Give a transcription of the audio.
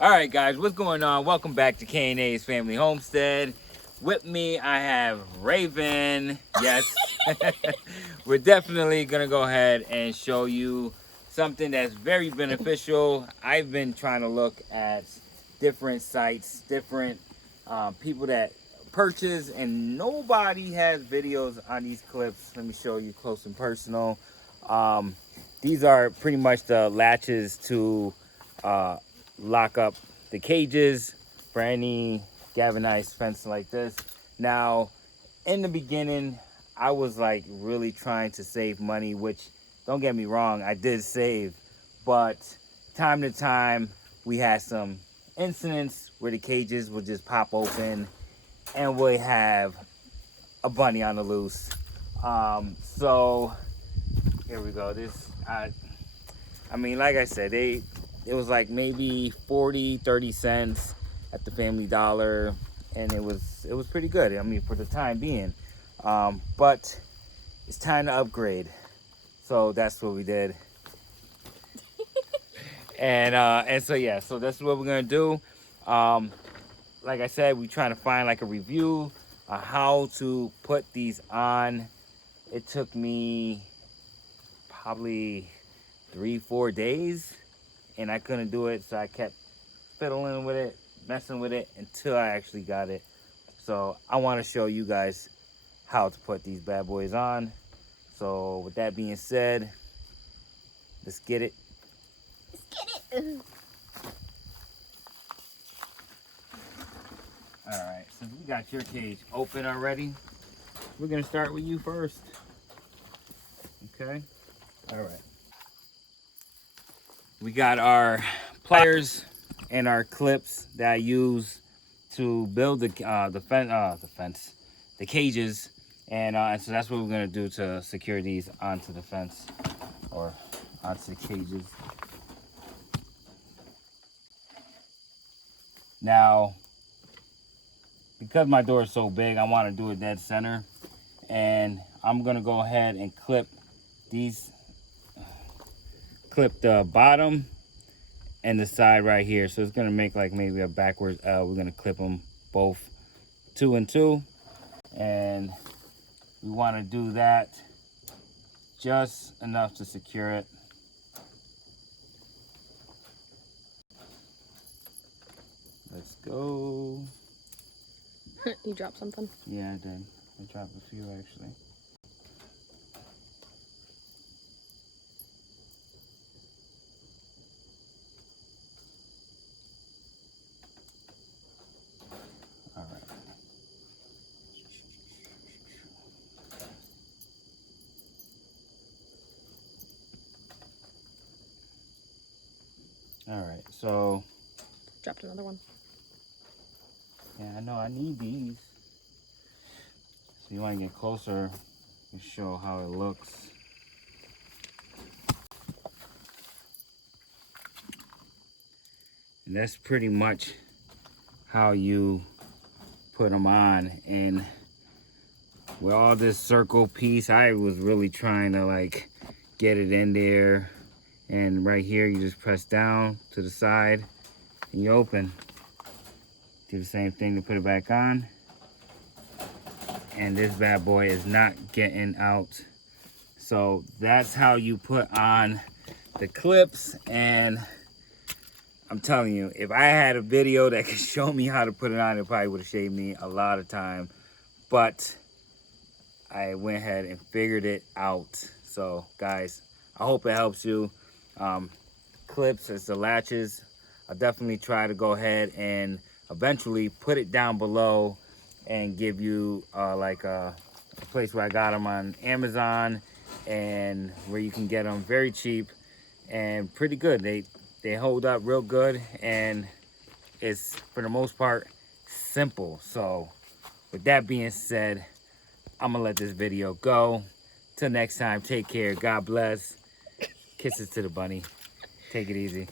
All right, guys, what's going on? Welcome back to K&A's Family Homestead. With me, I have Raven. Yes, we're definitely going to go ahead and show you something that's very beneficial. I've been trying to look at different sites, different people that purchase, and nobody has videos on these clips. Let me show you close and personal. These are pretty much the latches to lock up the cages for any galvanized fence like this. Now, in the beginning, I was like really trying to save money, which don't get me wrong, I did save, but time to time we had some incidents where the cages would just pop open and we have a bunny on the loose. So here we go. I mean, like I said, it was like maybe 40-30 cents at the Family Dollar, and it was pretty good. I mean, for the time being. But it's time to upgrade. So that's what we did. and so yeah, so that's what we're gonna do. Like I said, we trying to find like a review on how to put these on. It took me probably 3-4 days, and I couldn't do it, so I kept fiddling with it, messing with it until I actually got it. So I want to show you guys how to put these bad boys on. So with that being said, let's get it. Let's get it. All right, since we got your cage open already, we're gonna start with you first. Okay. All right. We got our pliers and our clips that I use to build the cages, and so that's what we're gonna do to secure these onto the fence or onto the cages. Now, because my door is so big, I want to do it dead center, and I'm gonna go ahead and clip the bottom and the side right here. So it's gonna make like maybe a backwards L. We're gonna clip them both 2 and 2, and we want to do that just enough to secure it. Let's go. You dropped something? Yeah, I did. I dropped a few actually. All right. All right, so Dropped another one. yeah, I know I need these. So you want to get closer and show how it looks. And that's pretty much how you put them on. And with all this circle piece, I was really trying to like get it in there. And right here, you just press down to the side and you open. Do the same thing to put it back on. And this bad boy is not getting out. So that's how you put on the clips. And I'm telling you, if I had a video that could show me how to put it on, it probably would have saved me a lot of time. But I went ahead and figured it out. So guys, I hope it helps you. Clips as the latches. I'll definitely try to go ahead and eventually put it down below and give you like a place where I got them on Amazon and where you can get them very cheap and pretty good. They hold up real good, and it's for the most part simple. So with that being said, I'm gonna let this video go. Till next time, take care. God bless. Kisses to the bunny. Take it easy.